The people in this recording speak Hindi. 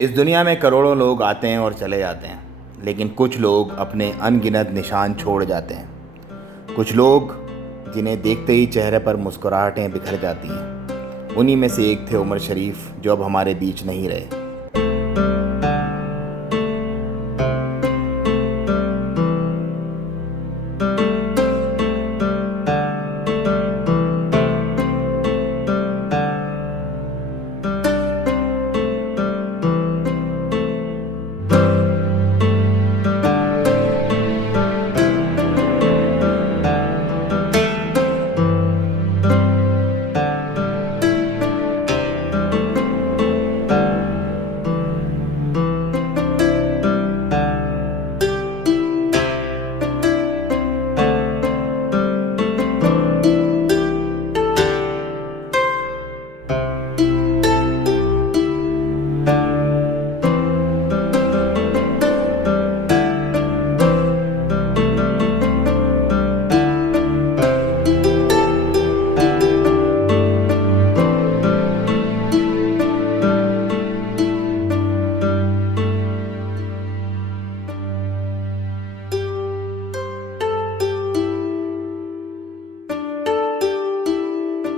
इस दुनिया में करोड़ों लोग आते हैं और चले जाते हैं, लेकिन कुछ लोग अपने अनगिनत निशान छोड़ जाते हैं। कुछ लोग जिन्हें देखते ही चेहरे पर मुस्कुराहटें बिखर जाती हैं। उन्हीं में से एक थे उमर शरीफ, जो अब हमारे बीच नहीं रहे।